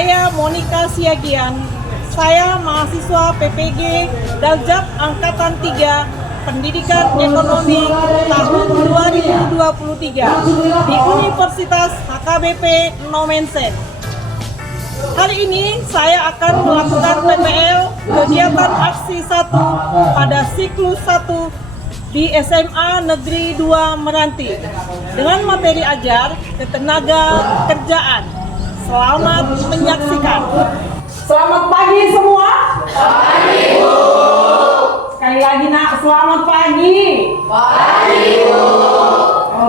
Saya Monica Siagian. Saya mahasiswa PPG Daljab Angkatan 3 Pendidikan Ekonomi tahun 2023 di Universitas HKBP Nomensen. Hari ini saya akan melakukan PPL kegiatan aksi 1 pada siklus 1 di SMA Negeri 2 Meranti dengan materi ajar ketenaga kerjaan. Selamat menyaksikan. Selamat pagi semua. Selamat pagi, Bu. Sekali lagi nak, selamat pagi. Pagi, Bu.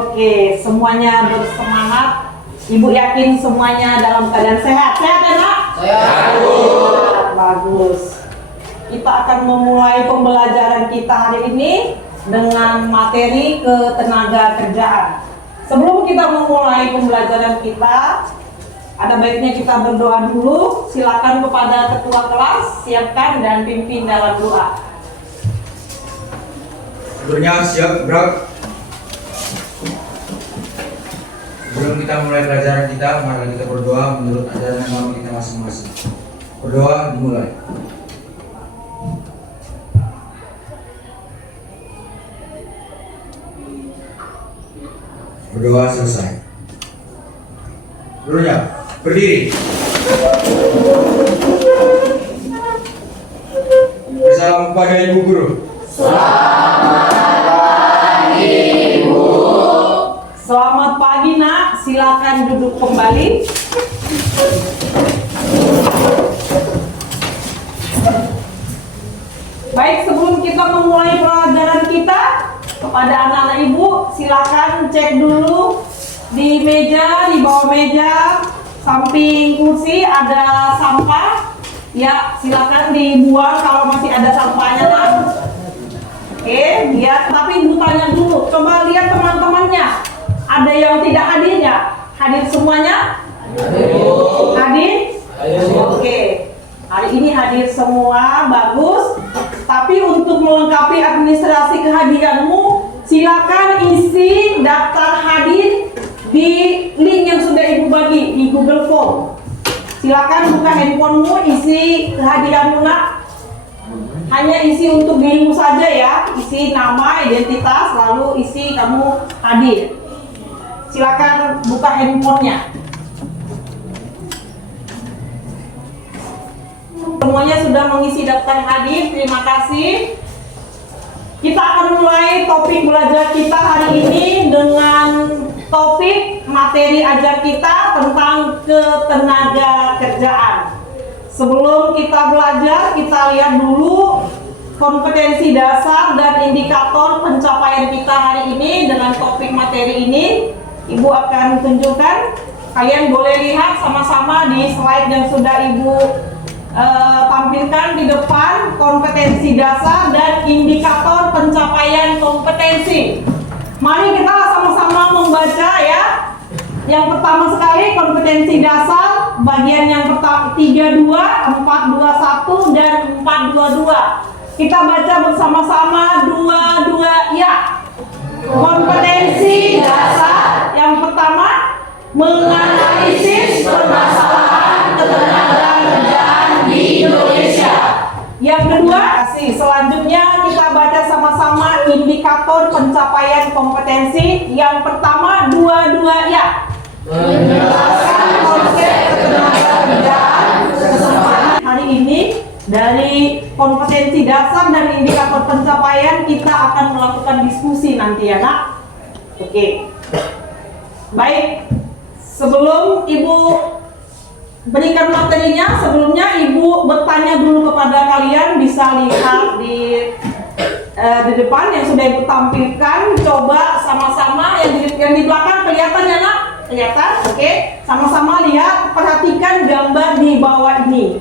Oke, semuanya bersemangat. Ibu yakin semuanya dalam keadaan sehat. Sehat ya nak? Sehat, Bu. Bagus. Kita akan memulai pembelajaran kita hari ini dengan materi ketenaga kerjaan. Sebelum kita memulai pembelajaran kita, ada baiknya kita berdoa dulu. Silakan kepada ketua kelas, siapkan dan pimpin dalam doa. Sebelumnya siap, gerak. Sebelum kita mulai pelajaran kita, mari kita berdoa menurut ajaran agama kita masing-masing. Berdoa dimulai. Berdoa selesai. Dulunya berdiri. Bersalam kepada Ibu Guru. Selamat pagi, Bu. Selamat pagi nak, silakan duduk kembali. Baik, sebelum kita memulai pelajaran kita, kepada anak-anak ibu silakan cek dulu di meja, di bawah meja, samping kursi ada sampah. Ya, silakan dibuang kalau masih ada sampahnya kan. Oke, lihat. Tapi ibu tanya dulu, coba lihat teman-temannya. Ada yang tidak hadir ya? Hadir semuanya? Hadir? Oke. Hari ini hadir semua, bagus. Tapi untuk melengkapi administrasi kehadiranmu, silakan isi daftar hadir di link yang sudah ibu bagi di Google Form. Silakan buka handphonemu, isi kehadiranmu nak. Hanya isi untuk dirimu saja ya, isi nama, identitas, lalu isi kamu hadir. Silakan buka handphonenya. Semuanya sudah mengisi daftar hadir, terima kasih. Kita akan mulai topik belajar kita hari ini dengan topik materi ajar kita tentang ketenaga kerjaan. Sebelum kita belajar, kita lihat dulu kompetensi dasar dan indikator pencapaian kita hari ini dengan topik materi ini. Ibu akan tunjukkan, kalian boleh lihat sama-sama di slide yang sudah Ibu tampilkan di depan, kompetensi dasar dan indikator pencapaian kompetensi. Mari kita sama-sama membaca ya. Yang pertama sekali kompetensi dasar, bagian yang pertama 32, 421 dan 422. Kita baca bersama-sama 22 ya. Kompetensi dasar yang pertama, menganalisis permasalahan ketenaga kerjaan di Indonesia. Yang kedua, selanjutnya kita baca sama-sama indikator pencapaian kompetensi. Yang pertama, 22 ya. Menjelaskan konsep ketenaga kerjaan kesempatan. Hari ini dari kompetensi dasar dan indikator pencapaian kita akan melakukan diskusi nanti ya nak. Oke. Baik. Sebelum Ibu berikan materinya, sebelumnya Ibu bertanya dulu kepada kalian, bisa lihat di depan yang sudah Ibu tampilkan. Coba sama-sama yang di belakang kelihatan ya nak? Kelihatan? Oke. Sama-sama lihat, perhatikan gambar di bawah ini.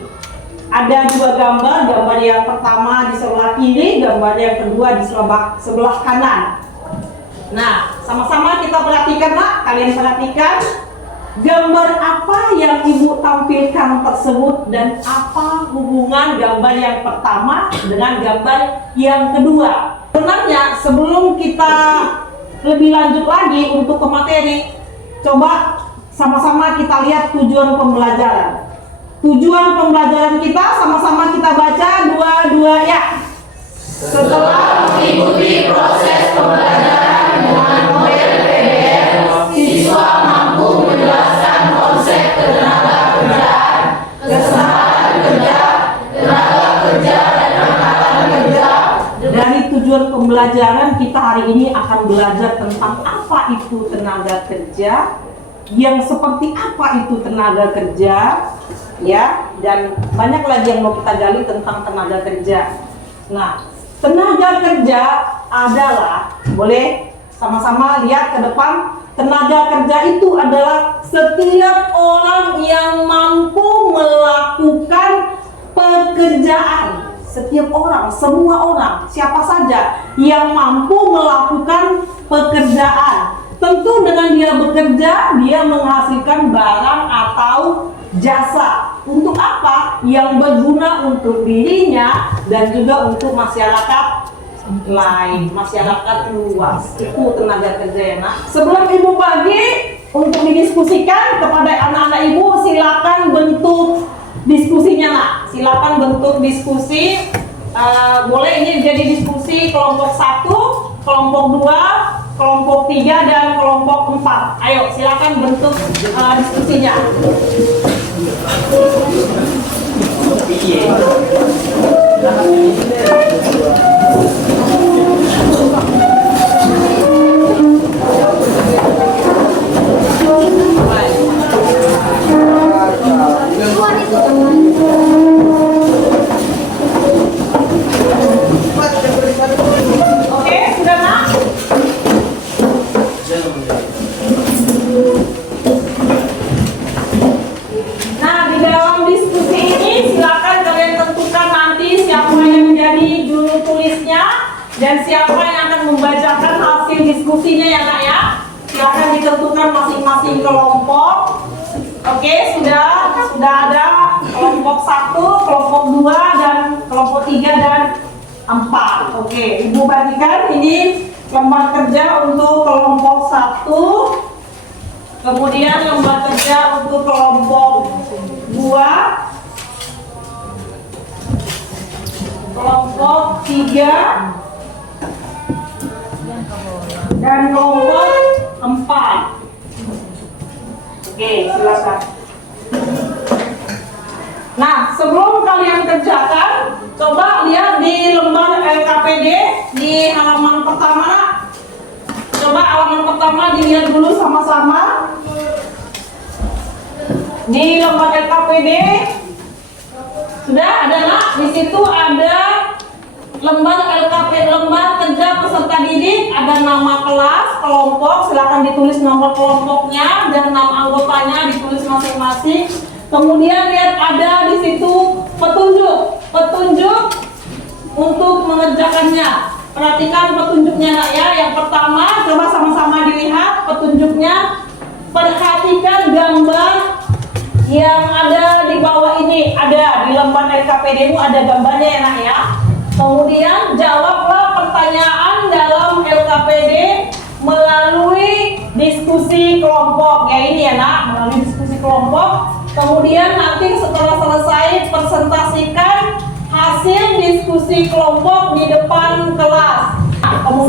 Ada dua gambar, gambar yang pertama di sebelah kiri, gambar yang kedua di sebelah kanan. Nah, sama-sama kita perhatikan nak, kalian perhatikan. Gambar apa yang Ibu tampilkan tersebut dan apa hubungan gambar yang pertama dengan gambar yang kedua? Sebenarnya sebelum kita lebih lanjut lagi untuk ke materi, coba sama-sama kita lihat tujuan pembelajaran. tujuan pembelajaran kita sama-sama kita baca dua-dua ya. Setelah mengikuti proses pembelajaran dengan model PBL, siswa mampu menjelaskan konsep ketenaga kerjaan, kesempatan kerja, tenaga kerja, dan angkatan kerja. Dari tujuan pembelajaran kita hari ini akan belajar tentang apa itu tenaga kerja, yang seperti apa itu tenaga kerja, ya, dan banyak lagi yang mau kita gali tentang tenaga kerja. Nah, tenaga kerja adalah, boleh sama-sama lihat ke depan, tenaga kerja itu adalah setiap orang yang mampu melakukan pekerjaan. Setiap orang, semua orang, siapa saja yang mampu melakukan pekerjaan. Tentu dengan dia bekerja, dia menghasilkan barang atau jasa. Untuk apa? Yang berguna untuk dirinya dan juga untuk masyarakat lain, masyarakat luas. Itu tenaga kerja ya nak. Sebelum ibu bagi untuk didiskusikan kepada anak-anak ibu, silakan bentuk diskusinya nak. Silakan bentuk diskusi. Boleh ini jadi diskusi kelompok 1, kelompok 2, kelompok 3, dan kelompok 4. Ayo silakan bentuk diskusinya. Oke, sudah nak? Nah, di dalam diskusi ini silakan kalian tentukan nanti siapa yang menjadi juru tulisnya dan siapa yang akan membacakan hasil diskusinya ya nak ya. Silakan ditentukan masing-masing kelompok. Oke, sudah ada kelompok 1, kelompok 2, dan kelompok 3 dan 4. Oke, ibu bagikan ini lembar kerja untuk kelompok 1. Kemudian lembar kerja untuk kelompok 2, kelompok 3, dan kelompok 4. Oke, silakan. Nah, sebelum kalian kerjakan, coba lihat di lembar LKPD di halaman pertama. Coba halaman pertama dilihat dulu sama-sama. Di lembar LKPD sudah ada nak? Di situ ada lembar LKPD, lembar kerja peserta didik, ada nama kelas, kelompok, silakan ditulis nomor kelompoknya dan nama anggotanya ditulis masing-masing. Kemudian lihat ada di situ petunjuk untuk mengerjakannya. Perhatikan petunjuknya nak ya. Yang pertama, coba sama-sama dilihat petunjuknya. Perhatikan gambar yang ada di bawah ini, ada di lembar LKPD-mu ada gambarnya ya nak ya. Kemudian jawablah pertanyaan dalam LKPD melalui diskusi kelompok. Ya ini ya nak, melalui diskusi kelompok. Kemudian nanti setelah selesai presentasikan hasil diskusi kelompok di depan kelas.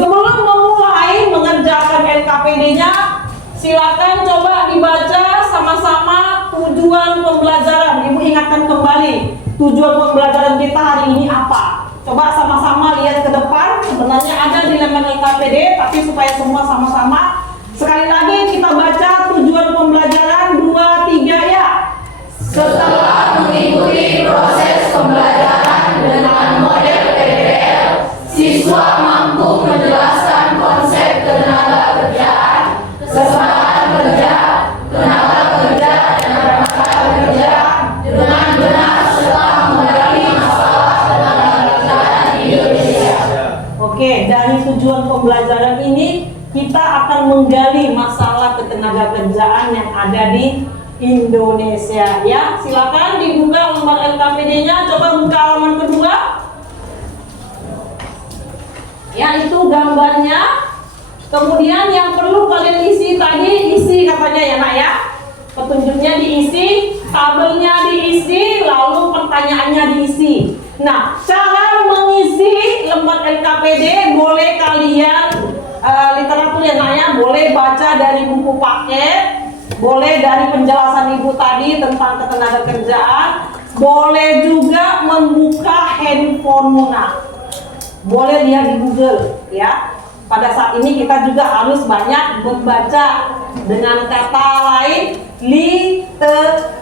Sebelum memulai mengerjakan LKPD-nya, silakan coba dibaca sama-sama tujuan pembelajaran. Ibu ingatkan kembali, tujuan pembelajaran kita hari ini apa? Coba sama-sama lihat ke depan. Sebenarnya ada di lembar LKPD, tapi supaya semua sama-sama. Sekali lagi kita baca tujuan pembelajaran 2, 3 ya. Setelah mengikuti proses pembelajaran dengan model PBL, siswa mampu menjelaskan konsep ketenaga kerjaan, kesempatan kerja, tenaga kerja, dan angkatan kerja dengan benar setelah menghadapi masalah tenaga kerjaan di Indonesia. Oke, dari tujuan pembelajaran ini kita akan menggali masalah ketenaga kerjaan yang ada di Indonesia ya. Silakan dibuka lembar LKPD-nya, coba buka halaman kedua. Ya, itu gambarnya. Kemudian yang perlu kalian isi tadi, isi katanya ya nak ya. Petunjuknya diisi. tabelnya diisi, lalu pertanyaannya diisi. Nah, cara mengisi lembar LKPD boleh kalian literatur ya nak ya, boleh baca dari buku paket, boleh dari penjelasan ibu tadi tentang ketenagakerjaan, boleh juga membuka handphone nak, boleh lihat di Google ya. Pada saat ini kita juga harus banyak membaca, dengan kata lain literatur,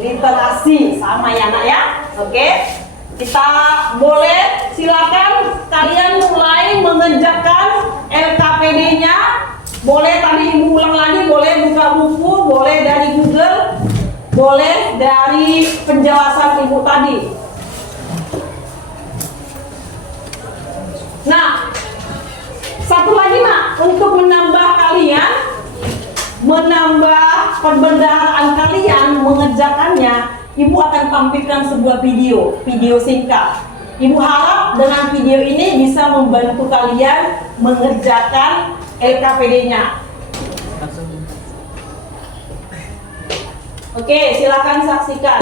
literasi sama ya nak ya. Oke, kita boleh silakan kalian mulai mengerjakan LKPD-nya. Boleh tadi ibu ulang lagi, boleh buka buku, boleh dari Google, boleh dari penjelasan ibu tadi. Nah, satu lagi nak, untuk menambah kalian, menambah pembendaharaan kalian mengerjakannya, ibu akan tampilkan sebuah video singkat. Ibu harap dengan video ini bisa membantu kalian mengerjakan LKPD-nya. Oke, silakan saksikan.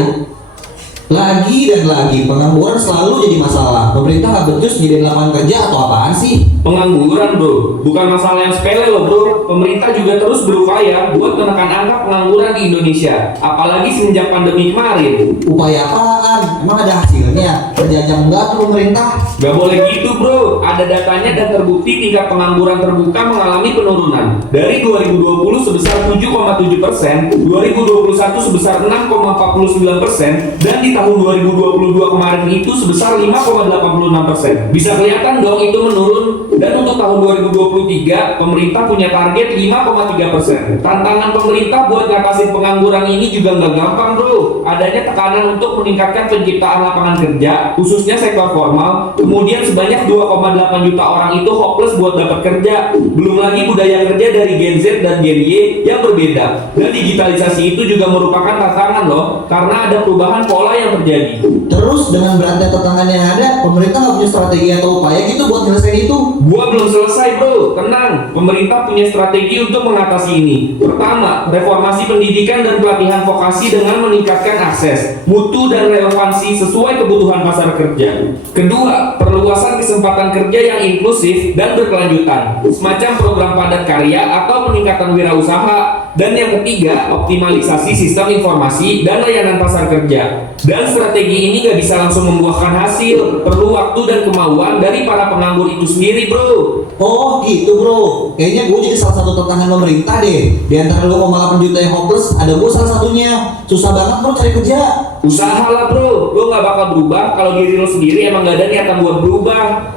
Lagi dan lagi pengangguran selalu jadi masalah. Pemerintah nggak becus nyediain lapangan kerja atau apaan sih? Pengangguran bro, bukan masalah yang sepele loh bro. Pemerintah juga terus berupaya buat menekan angka pengangguran di Indonesia, apalagi semenjak pandemi kemarin. Upaya apaan? Emang ada hasilnya? Kerja aja enggak tuh pemerintah? Gak boleh gitu bro, ada datanya dan terbukti tingkat pengangguran terbuka mengalami penurunan. Dari 2020 sebesar 7,7%, 2021 sebesar 6,49%, dan di tahun 2022 kemarin itu sebesar 5,86%. Bisa kelihatan dong itu menurun. Dan untuk tahun 2023 pemerintah punya target 5,3%. Tantangan pemerintah buat ngatasin pengangguran ini juga nggak gampang bro. Adanya tekanan untuk meningkatkan penciptaan lapangan kerja, khususnya sektor formal. Kemudian sebanyak 2,8 juta orang itu hopeless buat dapat kerja. Belum lagi budaya kerja dari Gen Z dan Gen Y yang berbeda. Dan digitalisasi itu juga merupakan tantangan loh, karena ada perubahan pola yang terjadi. Terus dengan beratnya tantangan yang ada, pemerintah nggak punya strategi atau upaya gitu buat nyelesain itu? Gua belum selesai bro, tenang. Pemerintah punya strategi untuk mengatasi ini. Pertama, reformasi pendidikan dan pelatihan vokasi dengan meningkatkan akses, mutu dan relevansi sesuai kebutuhan pasar kerja. Kedua, perluasan kesempatan kerja yang inklusif dan berkelanjutan, semacam program padat karya atau peningkatan wirausaha. Dan yang ketiga, optimalisasi sistem informasi dan layanan pasar kerja. Dan strategi ini gak bisa langsung membuahkan hasil, perlu waktu dan kemauan dari para penganggur itu sendiri bro. Oh gitu bro, kayaknya gue jadi salah satu tantangan pemerintah deh. Di antara 2,8 juta yang hopeless, ada gue salah satunya. Susah banget bro cari kerja. Usahalah bro, lo gak bakal berubah kalau diri lo sendiri emang gak ada niatan buat berubah.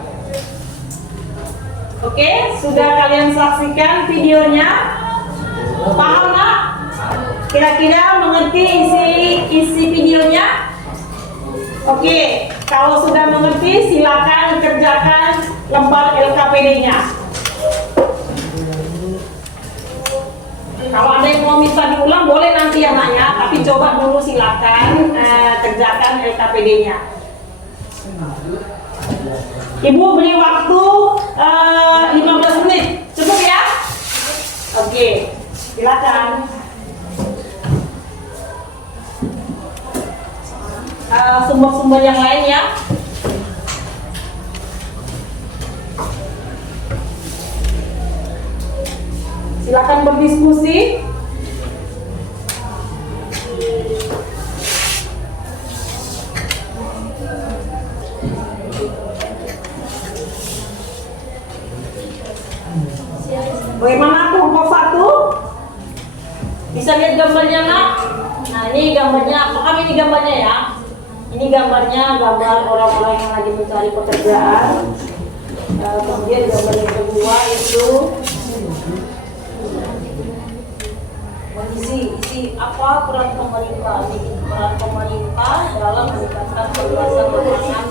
Oke, sudah kalian saksikan videonya? Paham nggak? Kira-kira mengerti isi videonya? Oke, kalau sudah mengerti silakan kerjakan lembar LKPD-nya. Kalau ada yang mau minta diulang boleh nanti ya nanya, tapi coba dulu silakan kerjakan LKPD-nya. Ibu beri waktu 15 menit, cukup ya? Oke, silakan. Sumber-sumber yang lain ya. Silakan berdiskusi. Bagaimana kelompok 1? Bisa lihat gambarnya nak? Nah ini gambarnya, apakah ini gambarnya ya? Ini gambarnya, gambar orang-orang yang lagi mencari pekerjaan. Kemudian gambar yang kedua itu mengisi apa peran pemerintah. Ini peran pemerintah dalam meningkatkan keluasan lapangan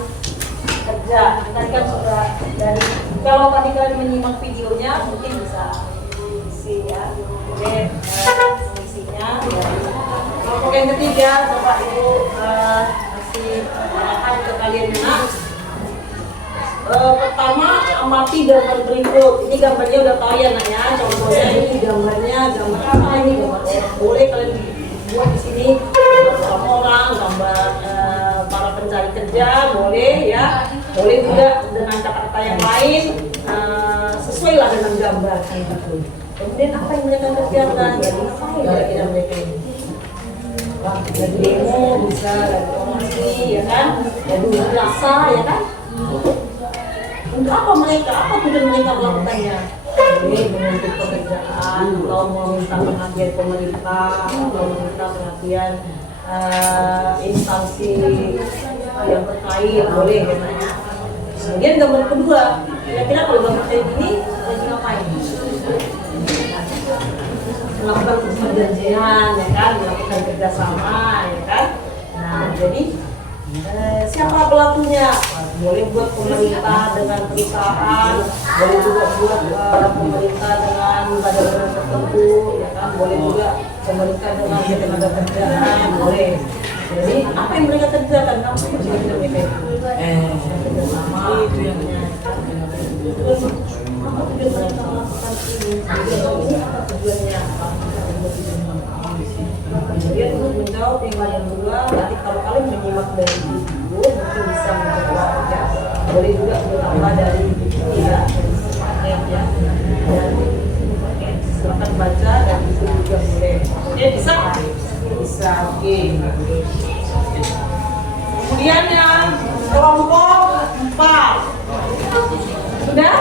kerja. Tadi kan sudah dari, kalau tadi kalian menyimak videonya mungkin bisa isi ya. Oke, isinya. Kelompok yang ketiga, coba ibu kasih arahan ke kalian ya. Pertama, amati gambar berikut. Ini gambarnya udah tahu ya nak ya. Contohnya ini gambarnya, gambar apa ini gambarnya? Boleh kalian buat gitu. Kemudian apa yang mereka kerjakan? Jadi ngapain kira-kira mereka ini? Lagi demo bisa, lagi orasi, ya kan? Lagi berasa, ya kan? Untuk apa mereka? Apa tujuan mereka melakukannya? Jadi menuntut pekerjaan, atau meminta perhatian pemerintah, atau meminta perhatian instansi yang terkait, boleh katanya. Kemudian gambar kedua, kira-kira kalau gambar kayak gini lagi ngapain? Melakukan perjanjian, ya kan, melakukan kerjasama, ya kan. Nah, jadi siapa pelakunya? Boleh buat pemerintah dengan perusahaan, boleh juga buat pemerintah dengan badan-badan tertentu, ya kan. Boleh juga pemerintah dengan tenaga kerjaan, boleh. Jadi apa yang mereka kerjakan? Kamu seperti itu mereka kerjasama, itu yang apa tujuan mereka melakukan ini? Apa tujuannya? Kemudian untuk menjawab yang kedua, nanti kalau kalian menyimak dari video mungkin bisa menjawab ya. Boleh juga bertambah dari video ya, dari ya. Dan silakan baca dan itu juga boleh. Oke, bisa? Bisa, oke. Kemudian yang kelompok 4 sudah?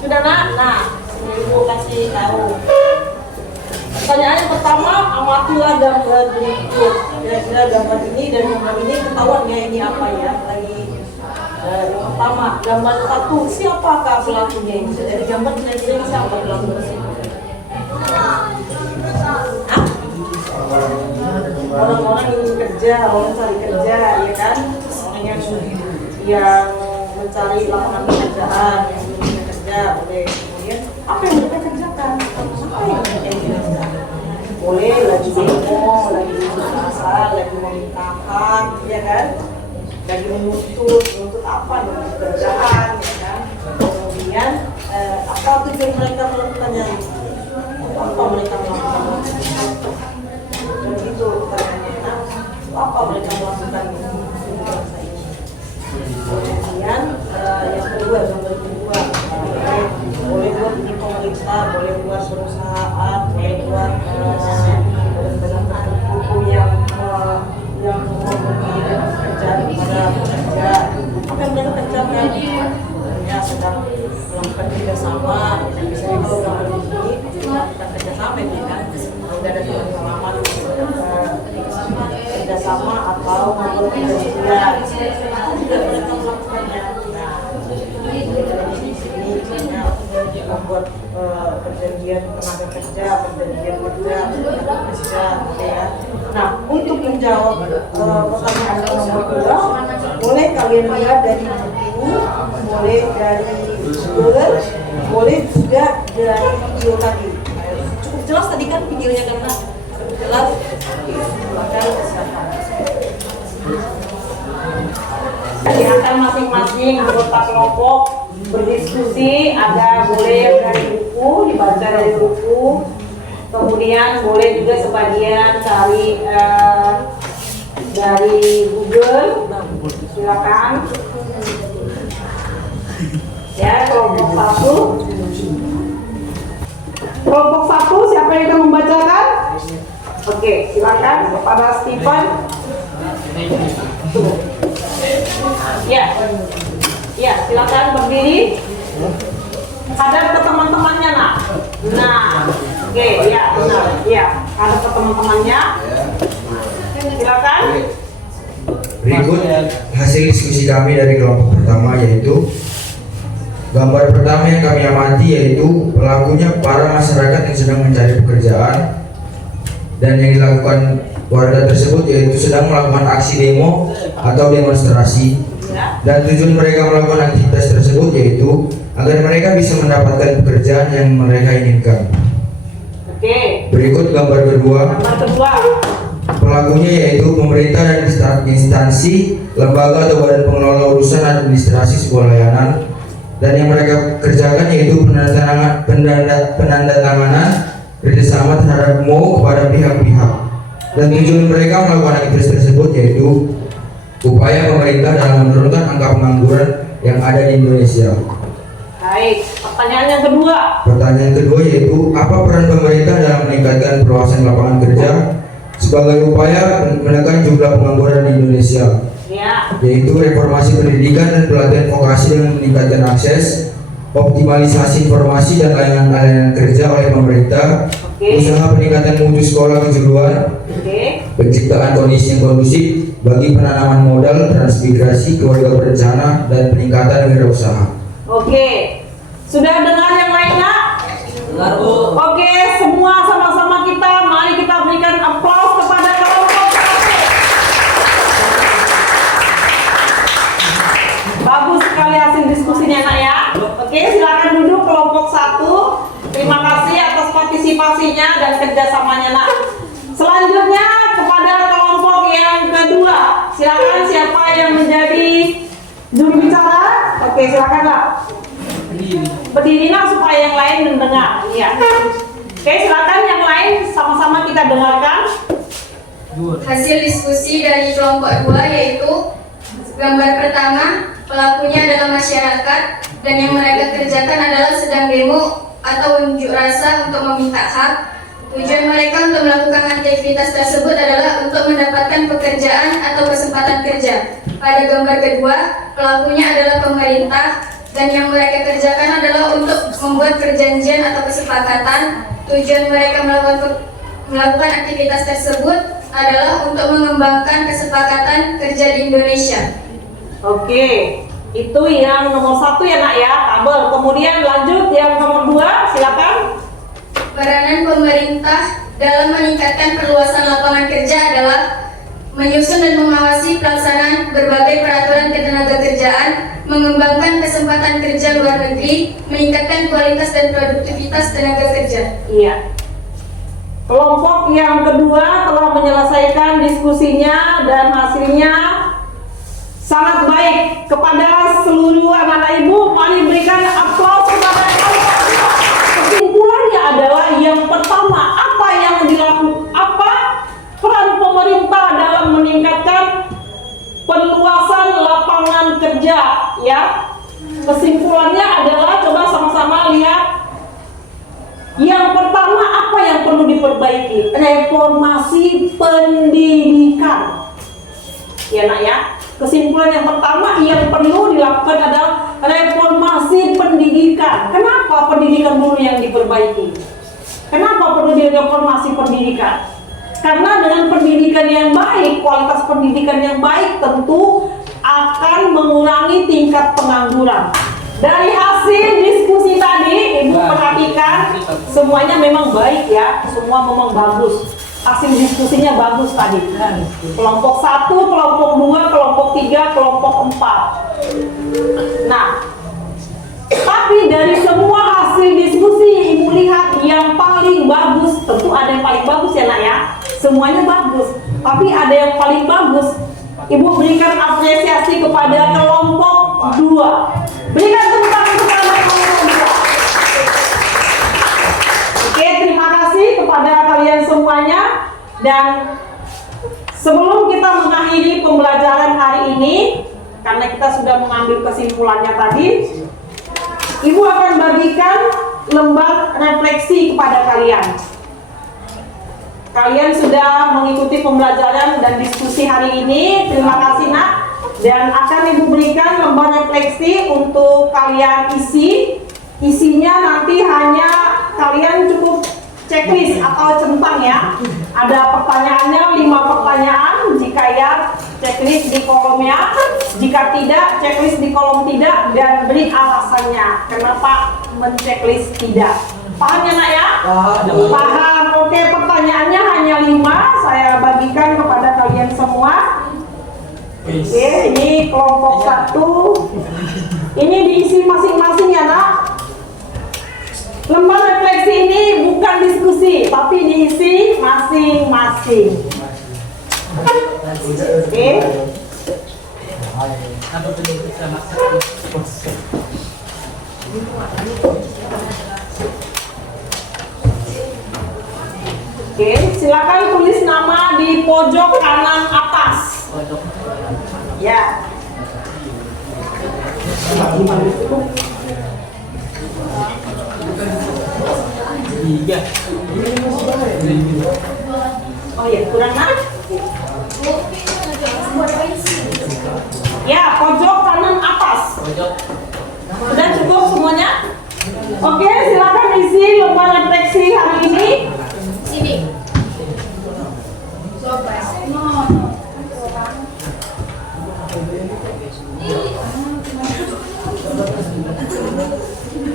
Sudah nak? Nah, ibu kasih tahu. Pertanyaan yang pertama, amatilah gambar berikut. Kira-kira gambar ini dan gambar ini ketahuan ya ini apa ya? Lagi yang pertama, gambar 1, siapakah pelakunya ini? Dari gambar kira-kira siapa pelakunya? Orang-orang ingin kerja, orang cari kerja, ya kan? Orang yang mencari lapangan pekerjaan, yang ingin kerja, boleh. Kemudian apa yang mereka kerjakan? Apa yang mereka kerjakan? Boleh lagi demo, lagi berasa, lagi memintakan, ya kan? Lagi menuntut apa? Menuntut kerjaan, ya kan? Kemudian apa tujuan mereka melakukannya? Apa mereka melakukan? Begitu pertanyaannya, apa mereka melakukan? Kemudian yang kedua, nomor kedua, boleh buat di pemerintah, boleh buat perusahaan, boleh buat buku yang memberi pekerjaan kepada pekerja. Apa yang mereka kerjakan? Ya sedang melakukan kerjasama. Misalnya kalau gambar ini kita kerjasama ini kan, tidak ada pengalaman kerjasama atau membuat perjanjian. Tidak mereka melakukannya. Nah, di sini misalnya membuat perjanjian tenaga kerja, perjanjian kerja, ya. Nah, untuk menjawab pertanyaan nomor 2, boleh kalian lihat dari buku, boleh dari Google, boleh juga dari video tadi. Cukup jelas tadi kan videonya karena jelas. Silakan silakan. Jadi akan masing-masing anggota kelompok berdiskusi, ada boleh dari buku, dibaca dari buku, kemudian boleh juga sebagian cari dari Google, silakan. Ya, kelompok 1. Kelompok 1, siapa yang akan membacakan? Oke, silakan kepada Stephen. Ya, silakan berdiri. Hadap ke teman-temannya, nak. Nah, oke, ya, benar. Ya, hadap ke teman-temannya. Silakan. Berikut hasil diskusi kami dari kelompok pertama, yaitu gambar pertama yang kami amati yaitu pelakunya para masyarakat yang sedang mencari pekerjaan, dan yang dilakukan warga tersebut yaitu sedang melakukan aksi demo atau demonstrasi, dan tujuan mereka melakukan aktivitas tersebut yaitu agar mereka bisa mendapatkan pekerjaan yang mereka inginkan. Oke. Berikut gambar kedua. Gambar kedua. Pelakunya yaitu pemerintah dan instansi, lembaga atau badan pengelola urusan administrasi sebuah layanan, dan yang mereka kerjakan yaitu penandatanganan kerjasama terhadap MOU kepada pihak-pihak, dan tujuan mereka melakukan aktivitas tersebut yaitu upaya pemerintah dalam menurunkan angka pengangguran yang ada di Indonesia. Baik, pertanyaan yang kedua. Pertanyaan kedua yaitu apa peran pemerintah dalam meningkatkan perluasan lapangan kerja sebagai upaya menekan jumlah pengangguran di Indonesia, Ya, yaitu reformasi pendidikan dan pelatihan vokasi dengan meningkatkan akses, optimalisasi informasi dan layanan-layanan kerja oleh pemerintah, Oke. usaha peningkatan mutu sekolah kejuruan, oke. penciptaan kondisi yang kondusif bagi penanaman modal, transmigrasi keluarga berencana, dan peningkatan wirausaha. Oke. Sudah dengar yang lain, Nak? Oke, semua sama-sama kita, mari kita berikan aplaus kepada kelompok 1. Bagus sekali hasil diskusinya, Nak ya. Oke, silakan duduk kelompok 1. Terima kasih atas partisipasinya dan kerjasamanya, Nak. Selanjutnya kepada kelompok yang kedua. Silakan siapa yang menjadi juru bicara? Oke, silakan, Nak. Berdiri, Nak, supaya yang lain mendengar. Iya. Oke, silakan yang lain sama-sama kita dengarkan. Hasil diskusi dari kelompok 2 yaitu gambar pertama, pelakunya adalah masyarakat dan yang mereka kerjakan adalah sedang demo atau unjuk rasa untuk meminta hak. Tujuan mereka untuk melakukan aktivitas tersebut adalah untuk mendapatkan pekerjaan atau kesempatan kerja. Pada gambar kedua, pelakunya adalah pemerintah dan yang mereka kerjakan adalah untuk membuat perjanjian atau kesepakatan. Tujuan mereka melakukan aktivitas tersebut adalah untuk mengembangkan kesepakatan kerja di Indonesia. Oke, itu yang nomor 1 ya, Nak ya, kabel. Kemudian lanjut yang nomor 2, silakan. Peranan pemerintah dalam meningkatkan perluasan lapangan kerja adalah menyusun dan mengawasi pelaksanaan berbagai peraturan ketenagakerjaan, mengembangkan kesempatan kerja luar negeri, meningkatkan kualitas dan produktivitas tenaga kerja. Iya. Kelompok yang kedua telah menyelesaikan diskusinya dan hasilnya sangat baik. Kepada seluruh anak-anak ibu, mari berikan aplaus kepada kelompok kedua. Kesimpulannya adalah yang pertama, apa yang dilakukan, apa peran pemerintah dalam meningkatkan perluasan lapangan kerja, ya. Kesimpulannya adalah coba sama-sama lihat. Yang pertama, apa yang perlu diperbaiki? Reformasi pendidikan. Ya, Nak ya. Kesimpulan yang pertama yang perlu dilakukan adalah reformasi pendidikan. Kenapa pendidikan dulu yang diperbaiki? Kenapa perlu direformasi pendidikan? Karena dengan pendidikan yang baik, kualitas pendidikan yang baik tentu akan mengurangi tingkat pengangguran. Dari hasil diskusi tadi, Ibu perhatikan semuanya memang baik ya, semua memang bagus. Hasil diskusinya bagus tadi. Kelompok 1, kelompok 2, kelompok 3, kelompok 4. Nah, tapi dari semua hasil diskusi, Ibu lihat yang paling bagus, tentu ada yang paling bagus ya, Nak ya. Semuanya bagus, tapi ada yang paling bagus. Ibu berikan apresiasi kepada kelompok 2. Berikan tepuk tangan kepada kelompok 2. Oke, terima kasih kepada kalian semuanya. Dan sebelum kita mengakhiri pembelajaran hari ini, karena kita sudah mengambil kesimpulannya tadi, Ibu akan bagikan lembar refleksi kepada kalian. Kalian sudah mengikuti pembelajaran dan diskusi hari ini. Terima kasih, Nak. Dan akan Ibu berikan lembar refleksi untuk kalian isi. Isinya nanti hanya kalian cukup checklist atau centang ya. Ada pertanyaannya 5 pertanyaan. Jika ya, checklist di kolomnya. Jika tidak, checklist di kolom tidak. Dan beri alasannya kenapa men-checklist tidak. Paham ya, Nak ya? Paham. Oke, pertanyaannya hanya 5. Saya bagikan kepada kalian semua. Oke, ini kelompok 1. Ini diisi masing-masing ya, Nak. Lembar refleksi ini bukan diskusi, tapi diisi masing-masing. Oke. Oke, silakan tulis nama di pojok kanan atas. Ya. Oh ya, kurang mana? Ya, pojok kanan atas. Sudah cukup semuanya? Oke, silakan isi lembar refleksi hari ini. Sini. Coba.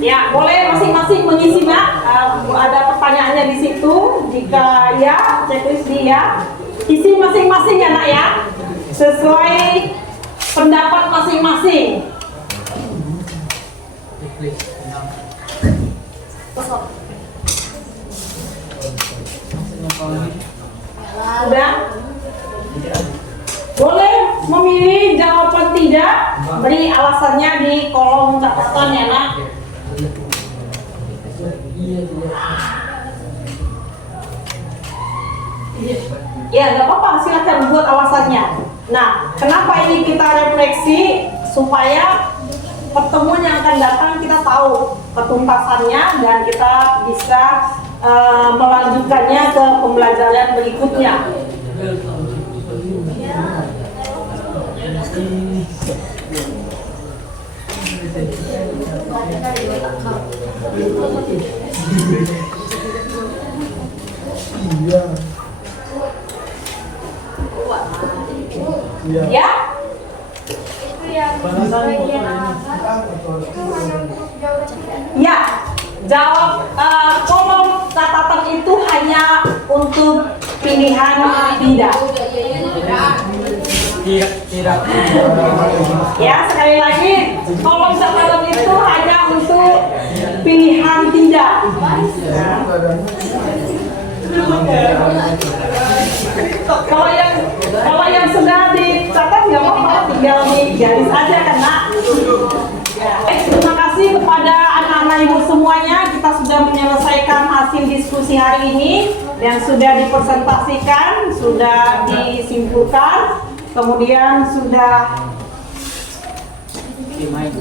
Ya, boleh masing-masing mengisi, Mbak. Ada pertanyaannya di situ. Jika ya, checklist di ya. Isi masing-masing ya, Nak ya. Sesuai pendapat masing-masing. Udah? Boleh memilih jawaban tidak, beri alasannya di kolom catatan ya, Nak. Ya, nggak apa-apa, silakan buat alasannya. Nah, kenapa ini kita refleksi? Supaya pertemuan yang akan datang kita tahu ketuntasannya dan kita bisa melanjutkannya ke pembelajaran berikutnya. Ya? Ya, jawab kolom catatan itu hanya untuk pilihan tidak. Ya, sekali lagi, kolom catatan itu hanya untuk pilihan tidak. Kalau yang sudah dicatat nggak apa-apa, tinggal di garis aja kan, Nak. Terima kasih kepada anak-anak ibu semuanya. Kita sudah menyelesaikan hasil diskusi hari ini dan sudah dipresentasikan, sudah disimpulkan, kemudian sudah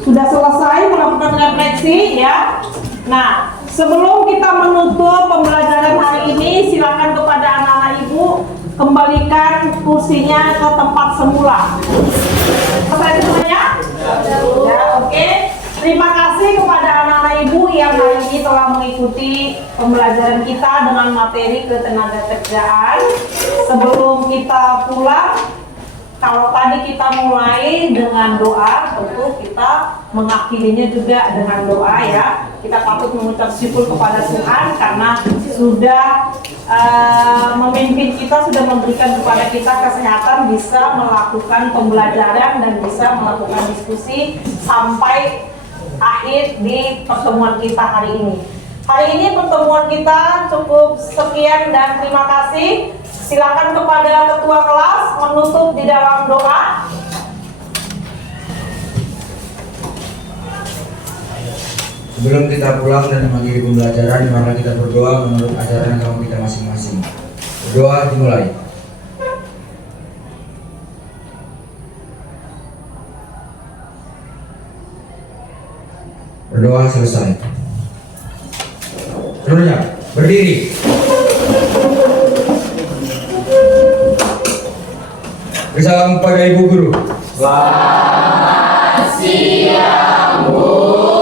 selesai melakukan refleksi ya. Nah, sebelum kita menutup pembelajaran hari ini, silakan kepada anak-anak ibu kembalikan kursinya ke tempat semula. Selesai semuanya? Ya, oke. Terima kasih kepada anak-anak ibu yang hari ini telah mengikuti pembelajaran kita dengan materi ketenagakerjaan. Sebelum kita pulang, kalau tadi kita mulai dengan doa, tentu kita mengakhirinya juga dengan doa ya. Kita patut mengucap syukur kepada Tuhan karena sudah memimpin kita, sudah memberikan kepada kita kesehatan, bisa melakukan pembelajaran dan bisa melakukan diskusi sampai akhir di pertemuan kita hari ini. Hari ini pertemuan kita cukup sekian dan terima kasih. Silakan kepada ketua kelas menutup di dalam doa. Sebelum kita pulang dan mengakhiri pembelajaran, mari kita berdoa menurut ajaran agama kita masing-masing. Berdoa dimulai. Berdoa selesai. Seluruhnya berdiri. Bersalam pada Ibu Guru. Selamat siang, Bu.